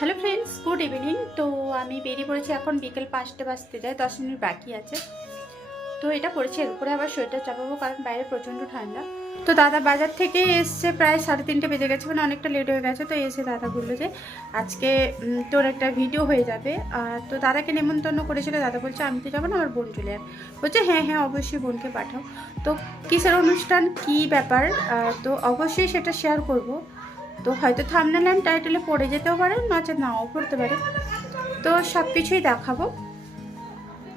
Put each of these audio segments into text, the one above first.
Hello friends, good evening. তো আমি বেরিয়ে পড়েছি এখন বিকেল পাঁচটা বাজতে যায়, দশ মিনিট বাকি আছে। তো এটা পড়েছি, এর উপরে আবার সোয়েটার চাপাবো কারণ বাইরে প্রচণ্ড ঠান্ডা। তো দাদা বাজার থেকে এসছে প্রায় সাড়ে তিনটে বেজে গেছে মানে অনেকটা লেট হয়ে গেছে, তো এসে দাদা বলল যে, আজকে তোর একটা ভিডিও হয়ে যাবে। আর তো দাদাকে নেমন্তন্ন করেছিল, দাদা বলছে, আমি তো যাব না, আমার বোন চলে যাবে বলছে হ্যাঁ হ্যাঁ অবশ্যই বোনকে পাঠাও। তো কিসের অনুষ্ঠান, কি ব্যাপার? তো অবশ্যই সেটা শেয়ার করব। তো হয়তো থামনেল অ্যান্ড টাইটেলে পড়ে যেতেও পারে, নচেত নাও পড়তে পারে। তো সব কিছুই দেখাবো।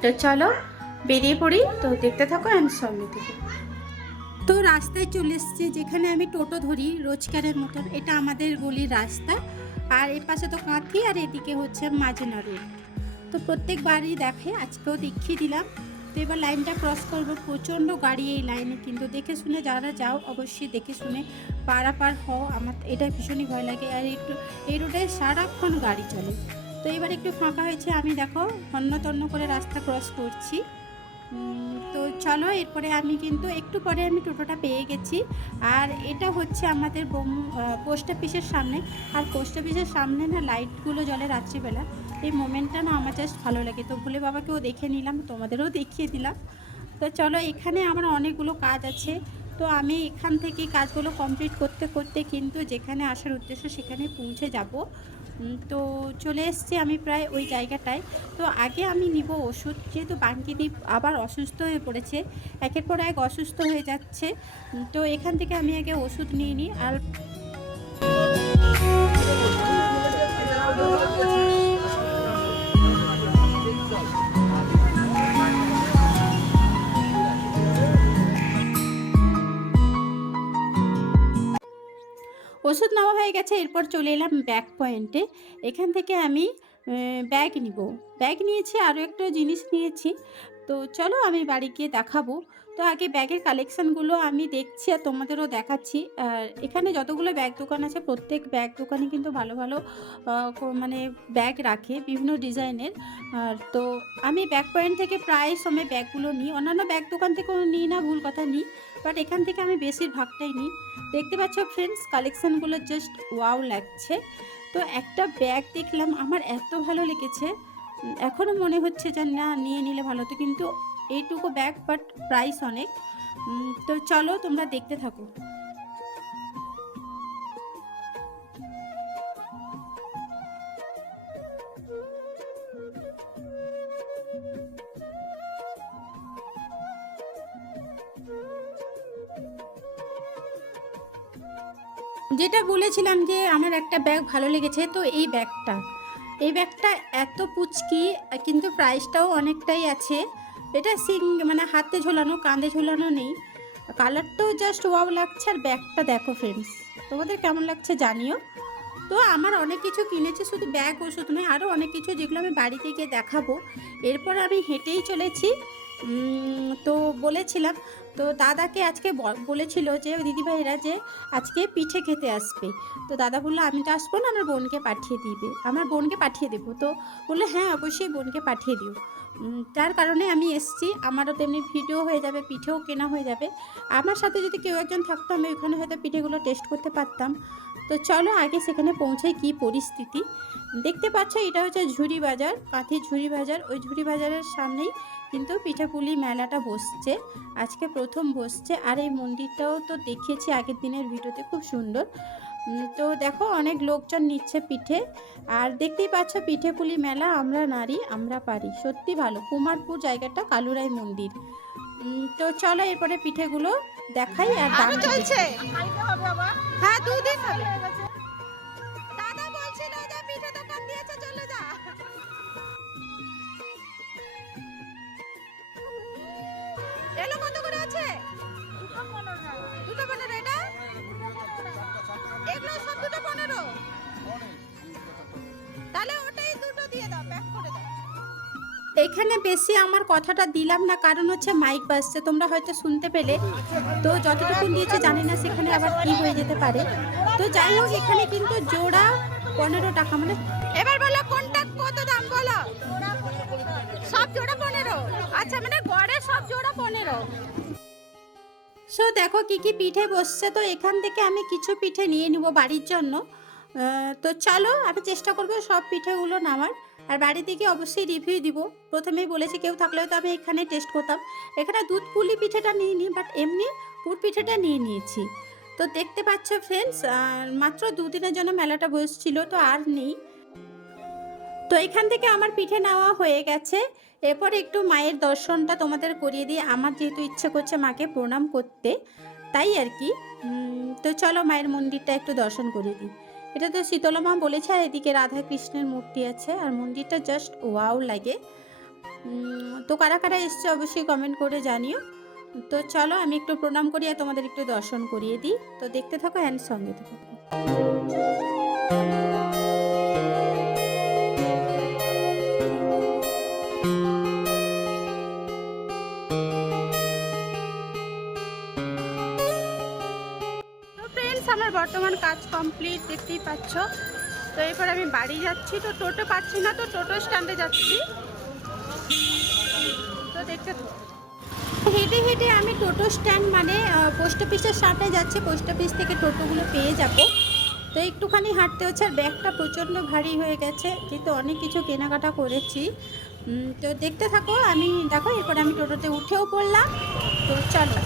তো চলো, বেরিয়ে পড়ি। তো দেখতে থাকো অ্যান্ড সঙ্গে থেকে। তো রাস্তায় চলে এসেছি, যেখানে আমি টোটো ধরি, রোজকারের মতন। এটা আমাদের গলির রাস্তা। আর এর পাশে তো কাঁথি, আর এদিকে হচ্ছে মাজনা তো প্রত্যেক বাড়ি দেখে, আজকেও দেখিয়ে দিলাম। তো এবার লাইনটা ক্রস করব। প্রচণ্ড গাড়ি এই লাইনে কিন্তু দেখে শুনে যারা যাও, অবশ্যই দেখে শুনে পারাপার হও, আমার এটা ভীষণই ভয় লাগে। আর একটু, এই রোডে সারাক্ষণ গাড়ি চলে। তো এবার একটু ফাঁকা হয়েছে, আমি দেখো তন্ন করে রাস্তা ক্রস করছি। তো চলো, এরপরে আমি কিন্তু, একটু পরে আমি টোটোটা পেয়ে গেছি। আর এটা হচ্ছে আমাদের পোস্ট অফিসের সামনে। আর পোস্ট অফিসের সামনে না লাইটগুলো জ্বলে রাত্রিবেলা। এই মোমেন্টটা না আমার জাস্ট ভালো লাগে। তো ভুলে বাবাকেও দেখে নিলাম, তোমাদেরও দেখিয়ে দিলাম। তো চলো, এখানে আমার অনেকগুলো কাজ আছে। তো আমি এখান থেকে কাজগুলো কমপ্লিট করতে করতে কিন্তু যেখানে আসার উদ্দেশ্য সেখানে পৌঁছে যাব। তো চলে এসেছি আমি প্রায় ওই জায়গাটায়। তো আগে আমি নিব ওষুধ, যেহেতু বাঙ্কিদীপ আবার অসুস্থ হয়ে পড়েছে, একের পর এক অসুস্থ হয়ে যাচ্ছে। তো এখান থেকে আমি আগে ওষুধ নিয়ে নিই। আর নেওয়া হয়ে গেছে। এরপর চলে এলাম ব্যাক পয়েন্টে। এখান থেকে আমি ব্যাগ নিব। ব্যাগ নিয়েছি আরও একটা জিনিস নিয়েছি। তো চলো আমি বাড়ি গিয়ে দেখাবো। তো আগে ব্যাগের কালেকশানগুলো আমি দেখছি আর তোমাদেরও দেখাচ্ছি। আর এখানে যতগুলো ব্যাগ দোকান আছে, প্রত্যেক ব্যাগ দোকানে কিন্তু ভালো ভালো মানে ব্যাগ রাখে বিভিন্ন ডিজাইনের। আর তো আমি ব্যাগ পয়েন্ট থেকে প্রায় সময় ব্যাগগুলো নিই। অন্যান্য ব্যাগ দোকান থেকেও নিই না, ভুল কথা নিই। বাট এখান থেকে আমি বেশিরভাগটাই নিই। দেখতে পাচ্ছ ফ্রেন্ডস কালেকশানগুলো জাস্ট ওয়াও লাগছে। তো একটা ব্যাগ দেখলাম, আমার এত ভালো লেগেছে। এখনও মনে হচ্ছে যে না, নিয়ে নিলে ভালো হতো। কিন্তু এইটুকু ব্যাগ বাট প্রাইস অনেক। তো চলো তোমরা দেখতে থাকো। যেটা বলেছিলাম যে আমার একটা ব্যাগ ভালো লেগেছে, তো এই ব্যাগটা এই ব্যাগটা এত পুচকি, কিন্তু প্রাইসটাও অনেকটাই আছে। এটা সিং মানে হাতে ঝোলানো, কাঁধে ঝোলানো নেই। কালারটাও জাস্ট ওয়াও লাগছে, আর ব্যাগটা দেখো ফ্রেন্ডস তোমাদের কেমন লাগছে জানিও। তো আমার অনেক কিছু কিনেছি, শুধু ব্যাগ ওষুধ নয় আরও অনেক কিছু যেগুলো আমি বাড়িতে গিয়ে দেখাবো। এরপর আমি হেঁটেই চলেছি। তো বলেছিলাম তো দাদাকে আজকে বলেছিল যে দিদিভাইরা যে আজকে পিঠে খেতে আসবে। তো দাদা বলল, আমি তো আসব না, আমার বোনকে পাঠিয়ে দিবে। আমার বোনকে পাঠিয়ে দেবো। তো বলল হ্যাঁ অবশ্যই বোনকে পাঠিয়ে দিও। তার কারণে আমি এসছি। আমারও তেমনি ভিডিও হয়ে যাবে, পিঠেও কেনা হয়ে যাবে। আমার সাথে যদি কেউ একজন থাকতো, আমি ওইখানে হয়তো পিঠেগুলো টেস্ট করতে পারতাম। তো চলো, আগে সেখানে পৌঁছাই কি পরিস্থিতি। দেখতে পাচ্ছ, এটা হচ্ছে ঝুড়ি বাজার, কাঁথি ঝুড়ি বাজার। ওই ঝুড়ি বাজারের সামনেই কিন্তু পিঠাপুলি মেলাটা বসছে। আজকে প্রথম বসছে। আর এই মন্দিরটাও তো দেখিয়েছি আগের দিনের ভিডিওতে খুব সুন্দর। তো দেখো অনেক লোকজন নিচ্ছে পিঠে। আর দেখতেই পাচ্ছ পিঠেপুলি মেলা আমরা নারী আমরা পারি। সত্যি ভালো। কুমারপুর জায়গাটা কালুরাই মন্দির। তো চলো এরপরে পিঠেগুলো দেখাই আর চলছে। হ্যাঁ দুদিন এলো কত করে আছে? দুটো পনেরো এটা এগুলো সব দুটো পনেরো? তাহলে ওটাই দুটো দিয়ে দাও প্যাক করে দাও। এখানে বেশি আমার কথাটা দিলাম না কারণ হচ্ছে মাইক বাজছে তোমরা হয়তো শুনতে পেলে। তো যতটুকু দিয়েছে জানি না সেখানে আবার কি হয়ে যেতে পারে। তো যাই হোক এখানে কিন্তু জোড়া পনেরো টাকা মানে এবার বলো কোনটা কত দাম বলো? সব জোড়া পনেরো? আচ্ছা মানে সো দেখো কি কি পিঠে বসছে। তো এখান থেকে আমি কিছু পিঠে নিয়ে নিব বাড়ির জন্য। তো চলো, আমি চেষ্টা করব সব পিঠেগুলো নামার আর বাড়ি থেকে অবশ্যই রিভিউ দিব। প্রথমেই বলেছি কেউ থাকলেও তো আমি এখানে টেস্ট করতাম। এখানে দুধ পুলি পিঠেটা নিয়ে নিই বাট এমনি পুর পিঠেটা নিয়ে নিয়েছি। তো দেখতে পাচ্ছ ফ্রেন্ডস মাত্র দুদিনের জন্য মেলাটা বসছিল, তো আর নেই। তো এখান থেকে আমার পিঠে নেওয়া হয়ে গেছে। এরপর একটু মায়ের দর্শনটা তোমাদের করিয়ে দিই। আমার যেহেতু ইচ্ছে করছে মাকে প্রণাম করতে, তাই আর কি। তো চলো মায়ের মন্দিরটা একটু দর্শন করে দিই। এটা তো শীতলা মা বলেছে, আর এদিকে রাধা কৃষ্ণের মূর্তি আছে, আর মন্দিরটা জাস্ট ওয়াও লাগে। তো কারা কারা এসছে অবশ্যই কমেন্ট করে জানিও। তো চলো আমি একটু প্রণাম করি আর তোমাদের একটু দর্শন করিয়ে দিই। তো দেখতে থাকো অ্যান্ড সঙ্গে থাকো। কমপ্লিট দেখতেই পাচ্ছ। তো এরপর আমি বাড়ি যাচ্ছি। তো টোটো পাচ্ছি না, তো টোটো স্ট্যান্ডে যাচ্ছি। তো দেখতে। হেঁটে হেঁটে আমি টোটো স্ট্যান্ড মানে পোস্ট অফিসের সামনে যাচ্ছি। পোস্ট অফিস থেকে টোটোগুলো পেয়ে যাব। তো একটুখানি হাঁটতে হচ্ছে, আর ব্যাগটা প্রচণ্ড ভারী হয়ে গেছে। কিন্তু অনেক কিছু কেনাকাটা করেছি। তো দেখতে থাকো, আমি দেখো, এরপর আমি টোটোতে উঠেও পড়লাম। তো চলো।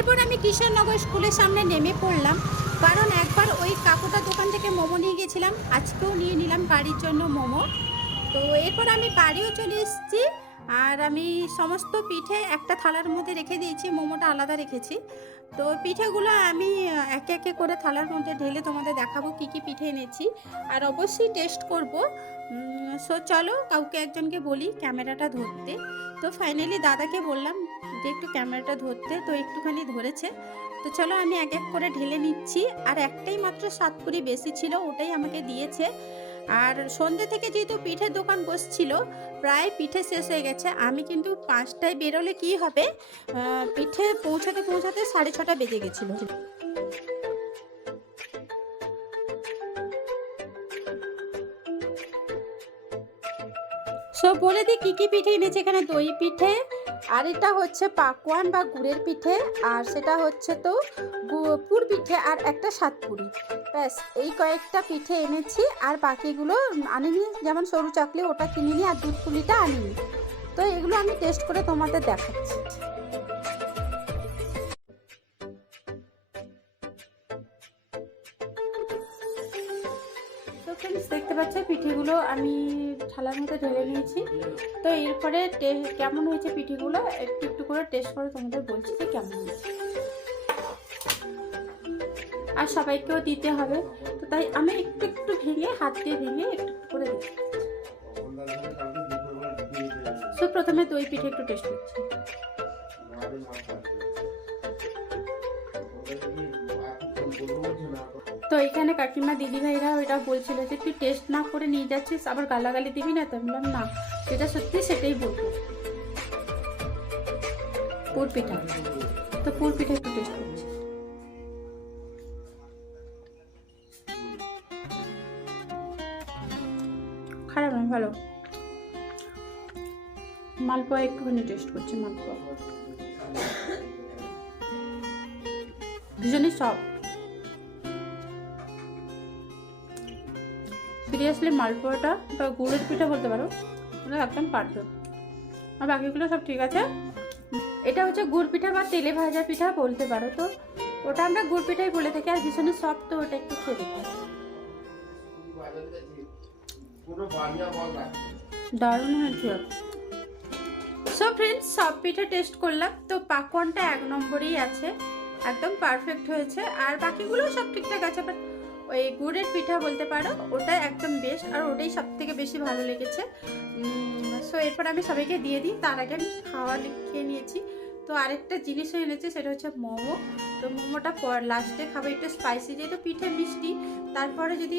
এরপর আমি কিশোরনগর স্কুলের সামনে নেমে পড়লাম, কারণ একবার ওই কাকুটার দোকান থেকে মোমো নিয়ে গেছিলাম। আজকেও নিয়ে নিলাম বাড়ির জন্য মোমো। তো এরপর আমি বাড়িও চলে এসেছি, আর আমি সমস্ত পিঠে একটা থালার মধ্যে রেখে দিয়েছি, মোমোটা আলাদা রেখেছি। তো পিঠেগুলো আমি একে একে করে থালার মধ্যে ঢেলে তোমাদের দেখাবো কি কি পিঠে এনেছি, আর অবশ্যই টেস্ট করব। সো চলো কাউকে একজনকে বলি ক্যামেরাটা ধরতে। তো ফাইনালি দাদাকে বললাম যে একটু ক্যামেরাটা ধরতে, তো একটুখানি ধরেছে। তো চলো আমি এক এক করে ঢেলে নিচ্ছি। আর একটাই মাত্র সাতপুরি বেশি ছিল, ওটাই আমাকে দিয়েছে। আর সন্ধ্যে থেকে যেহেতু পিঠের দোকান বসছিল, প্রায় পিঠে শেষ হয়ে গেছে। আমি কিন্তু পাঁচটায় বেরোলে কি হবে? পিঠে পৌঁছাতে পৌঁছাতে সাড়ে ছটা বেজে গেছিল। সব বলে দিই, কী কী পিঠে এনেছি এখানে? দই পিঠে, আর এটা হচ্ছে পাকোয়ান বা গুড়ের পিঠে, আর সেটা হচ্ছে তো পুর পিঠে আর একটা সাতপুরি। ব্যাস, এই কয়েকটা পিঠে এনেছি, আর বাকিগুলো আনিনি, যেমন সরু চাকলি, ওটা কিনিনি, আর দুধ পুলিটা আনিনি। তো এগুলো আমি টেস্ট করে তোমাদের দেখাচ্ছি। ফ্রেন্ডস দেখতে পাচ্ছ পিঠেগুলো আমি থালার মধ্যে ঢেলে নিয়েছি। তো এরপরে কেমন হয়েছে পিঠেগুলো? একটু একটু করে টেস্ট করে তোমাদের বলছি যে কেমন হয়েছে। আর সবাইকেও দিতে হবে। তো তাই আমি একটু একটু ভেঙে, হাত দিয়ে ভেঙে একটু করে দিচ্ছি। সো প্রথমে দই পিঠে একটু টেস্ট করছি। তো এখানে কাকিমা দিদিভাইরা ওইটা বলছিল যে, তুই টেস্ট না করে নিয়ে যাচ্ছিস, আবার গালাগালি দিবি না? তো বললাম, না, যেটা সত্যি সেটাই বলব। পুর পিঠা। তো পুর পিঠা একটু টেস্ট করছি। খারাপ না, ভালো। মালপোয়া একটুখানি টেস্ট করছি, মালপোয়া। ভীষণই সফট সিরিয়াসলি মালপোয়াটা বা গুড়ের পিঠা বলতে পারো ওটা একদম পারফেক্ট আর বাকিগুলো সব ঠিক আছে। এটা হচ্ছে গুড় পিঠা বা তেলে ভাজা পিঠা বলতে পারো। তো ওটা আমরা গুড় পিঠাই বলে থাকি, আর ভীষণই সফট তো ওটা একটু খেয়ে দেখো দারুণ হয়েছে। সো ফ্রেন্ডস সব পিঠা টেস্ট করলাম। তো পাকওয়ানটা এক নম্বরেই আছে। একদম পারফেক্ট হয়েছে। আর বাকিগুলো সব ঠিকঠাক আছে বাট ওই গুড়ের পিঠা বলতে পারো, ওটা একদম বেস্ট আর ওটাই সব থেকে বেশি ভালো লেগেছে। সো এরপর আমি সবাইকে দিয়ে দিই, তার আগে আমি খাওয়া খেয়ে নিয়েছি। তো আরেকটা জিনিসও এনেছে, সেটা হচ্ছে মোমো। তো মোমোটা পর লাস্টে খাব, একটু স্পাইসি যেহেতু পিঠে মিষ্টি, তারপরে যদি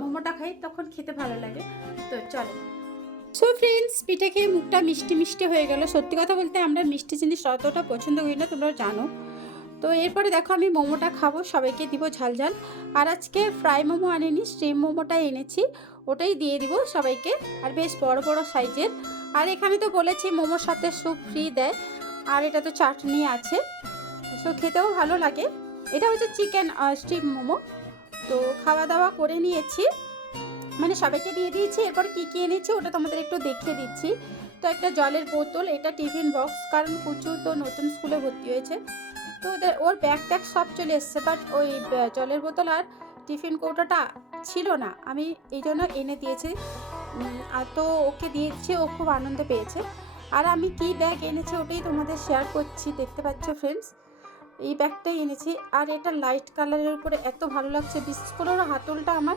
মোমোটা খাই, তখন খেতে ভালো লাগে। তো চলো। সো ফ্রেন্ডস পিঠে খেয়ে মুখটা মিষ্টি মিষ্টি হয়ে গেল। সত্যি কথা বলতে আমরা মিষ্টি জিনিস অতটা পছন্দ করি না তোমরা জানো। তো এরপরে দেখো আমি মোমোটা খাব, সবাইকে দিব ঝাল ঝাল আর আজকে ফ্রাই মোমো আনিনি, স্টিম মোমোটা এনেছি, ওটাই দিয়ে দিব সবাইকে। আর বেশ বড় বড় সাইজের। আর এখানে তো বলেছি মোমোর সাথে স্যুপ ফ্রি দেয়, আর এটা তো চাটনি আছে। সো খেতেও ভালো লাগে। এটা হচ্ছে চিকেন স্টিম মোমো। তো খাওয়া দাওয়া করে নিয়েছি। মানে সবাইকে দিয়ে দিয়েছি, এরপর কী কী এনেছি ওটা তোমাদের একটু দেখিয়ে দিচ্ছি। তো একটা জলের বোতল, এটা টিফিন বক্স, কারণ কুচু তো নতুন স্কুলে ভর্তি হয়েছে। তো ওদের, ওর ব্যাগ ট্যাগ সব চলে এসছে বাট ওই জলের বোতল আর টিফিন কৌটাটা ছিল না। আমি এই জন্য এনে দিয়েছি। আর তো ওকে দিয়েছি, ও খুব আনন্দ পেয়েছে। আর আমি কী ব্যাগ এনেছি ওটাই তোমাদের শেয়ার করছি, দেখতে পাচ্ছ ফ্রেন্ডস এই ব্যাগটাই এনেছি। আর এটা লাইট কালারের উপরে এত ভালো লাগছে বিশেষ করে ওর হাতলটা আমার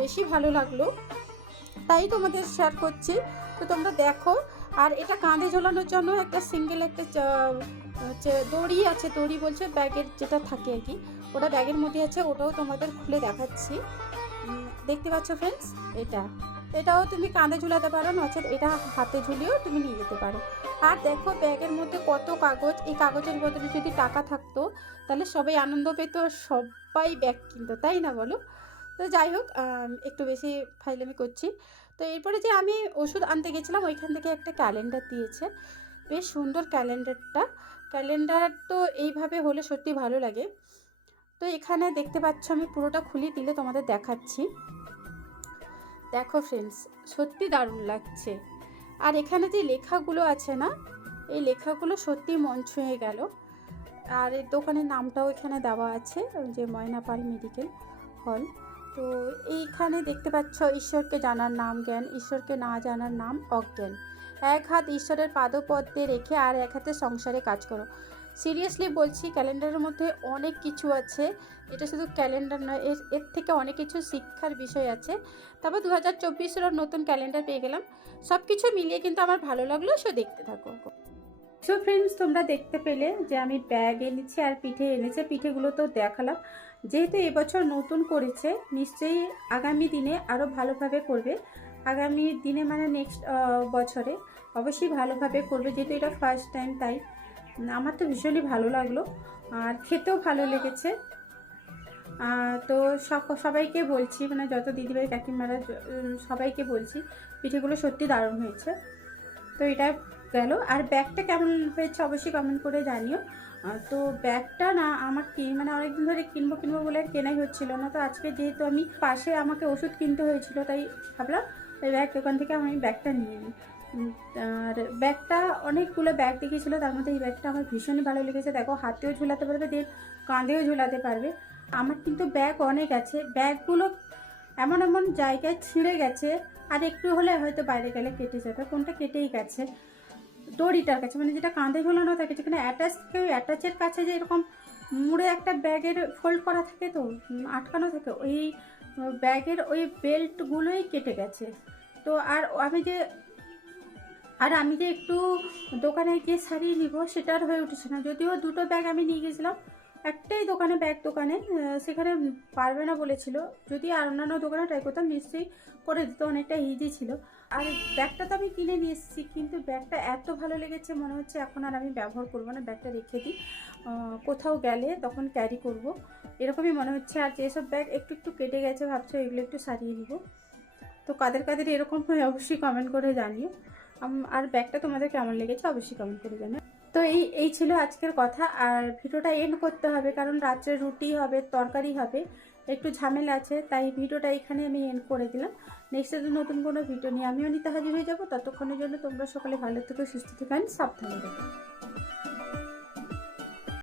বেশি ভালো লাগল। তাই তোমাদের শেয়ার করছি। তো তোমরা দেখো। আর এটা কাঁধে ঝোলানোর জন্য একটা সিঙ্গেল একটা হচ্ছে দড়ি আছে, দড়ি বলছে ব্যাগের যেটা থাকে আর কি। ওটা ব্যাগের মধ্যে আছে, ওটাও তোমাদের খুলে দেখাচ্ছি। দেখতে পাচ্ছ ফ্রেন্ডস এটা। এটাও তুমি কাঁধে ঝুলাতে পারো, নচেত এটা হাতে ঝুলিয়েও তুমি নিয়ে যেতে পারো। আর দেখো ব্যাগের মধ্যে কত কাগজ, এই কাগজের বদলে যদি টাকা থাকতো, তাহলে সবাই আনন্দ পেতো, সবাই ব্যাগ কিনতো, তাই না বলো? তো যাই হোক একটু বেশি ফাইলামি করছি। তো এরপরে যে আমি ওষুধ আনতে গেছিলাম, ওইখান থেকে একটা ক্যালেন্ডার দিয়েছে। বেশ সুন্দর ক্যালেন্ডারটা ক্যালেন্ডার তো এইভাবে হলে সত্যি ভালো লাগে। তো এখানে দেখতে পাচ্ছ আমি পুরোটা খুলে দিলে তোমাদের দেখাচ্ছি। দেখো ফ্রেন্ডস সত্যি দারুণ লাগছে। আর এখানে যে লেখাগুলো আছে না, এই লেখাগুলো সত্যি মন ছুঁয়ে গেল। আর এই দোকানের নামটাও এখানে দেওয়া আছে যে ময়নাপাল মেডিকেল হল। তো এইখানে দেখতে পাচ্ছ ঈশ্বরকে জানার নাম জ্ঞান, ঈশ্বরকে না জানার নাম অজ্ঞান। এক হাত ঈশ্বরের পাদপদ্মে রেখে আর এক হাতে সংসারে কাজ করো। সিরিয়াসলি বলছি, ক্যালেন্ডারের মধ্যে অনেক কিছু আছে। এটা শুধু ক্যালেন্ডার নয়, এর এর থেকে অনেক কিছু শিক্ষার বিষয় আছে। তারপর দু হাজার চব্বিশেরও নতুন ক্যালেন্ডার পেয়ে গেলাম। সব কিছু মিলিয়ে কিন্তু আমার ভালো লাগল, সে দেখতে থাকো। সো ফ্রেন্ডস তোমরা দেখতে পেলে যে আমি ব্যাগ এনেছি আর পিঠে এনেছে, পিঠেগুলো তো দেখালাম। যেহেতু এবছর নতুন করেছে, নিশ্চয়ই আগামী দিনে আরও ভালোভাবে করবে। আগামী দিনে মানে নেক্সট বছরে অবশ্যই ভালোভাবে করবে। যেহেতু এটা ফার্স্ট টাইম তাই আমার তো ভীষণই ভালো লাগল। আর খেতেও ভালো লেগেছে। তো সবাইকে বলছি মানে যত দিদিভাই কাকিমারা সবাইকে বলছি, পিঠেগুলো সত্যি দারুণ হয়েছে। তো এটা গেল। আর ব্যাগটা কেমন হয়েছে অবশ্যই কমেন্ট করে জানিও। তো ব্যাগটা না আমার কি মানে অনেকদিন ধরে কিনবো কিনবো বলে আর কেনাই হচ্ছিল না। তো আজকে যেহেতু আমি পাশে আমাকে ওষুধ কিনতে হয়েছিল, তাই ভাবলাম ওই ব্যাগ দোকান থেকে আমি ব্যাগটা নিয়ে নিই আর ব্যাগটা অনেকগুলো ব্যাগ দেখিয়েছিল তার মধ্যে এই ব্যাগটা আমার ভীষণই ভালো লেগেছে। দেখো, হাতেও ঝুলাতে পারবে দিয়ে কাঁধেও ঝুলাতে পারবে। আমার কিন্তু ব্যাগ অনেক আছে, ব্যাগগুলো এমন এমন জায়গায় ছিঁড়ে গেছে, আর একটু হলে হয়তো বাইরে গেলে কেটে যাবে কোনটা কেটেই গেছে? দড়িটার কাছে মানে যেটা কাঁধে ঝোলানো থাকে, যেখানে অ্যাটাচ ওই অ্যাটাচের কাছে যে এরকম মুড়ে একটা ব্যাগের ফোল্ড করা থাকে তো আটকানো থাকে, ওই ব্যাগের ওই বেল্টগুলোই কেটে গেছে। তো আর আমি যে, আর আমি যে একটু দোকানে গিয়ে সারিয়ে নিব সেটা আর হয়ে উঠেছে না। যদিও দুটো ব্যাগ আমি নিয়ে গেছিলাম, একটাই দোকানে ব্যাগ দোকানে সেখানে পারবে না বলেছিল। যদি আর অন্যান্য দোকানে ট্রাই করতাম, নিশ্চয়ই করে দিত, অনেকটা ইজি ছিল। আর ব্যাগটা তো আমি কিনে নিয়ে এসেছি, কিন্তু ব্যাগটা এত ভালো লেগেছে মনে হচ্ছে এখন আর আমি ব্যবহার করব না। ব্যাগটা রেখে দিই কোথাও গেলে তখন ক্যারি করব। এরকমই মনে হচ্ছে। আর যেসব ব্যাগ একটু একটু কেটে গেছে, ভাবছ এগুলো একটু সারিয়ে নিব। তো কাদের কাদের এরকম হয় অবশ্যই কমেন্ট করে জানিও। আর ব্যাগটা তোমাদের কেমন লেগেছে অবশ্যই কমেন্ট করে জানিও। তো এই এই ছিল আজকের কথা। আর ভিডিওটা এন্ড করতে হবে, কারণ রাত্রে রুটি হবে, তরকারি হবে, একটু ঝামেলা আছে, তাই ভিডিওটা এখানে আমি এন্ড করে দিলাম। নেক্সট নতুন কোনো ভিডিও নিয়ে আমিও নিতে হাজির হয়ে যাব, ততক্ষণের জন্য তোমরা সকলে ভালো থেকে, সুস্থ থেকো সাবধানে থেকো।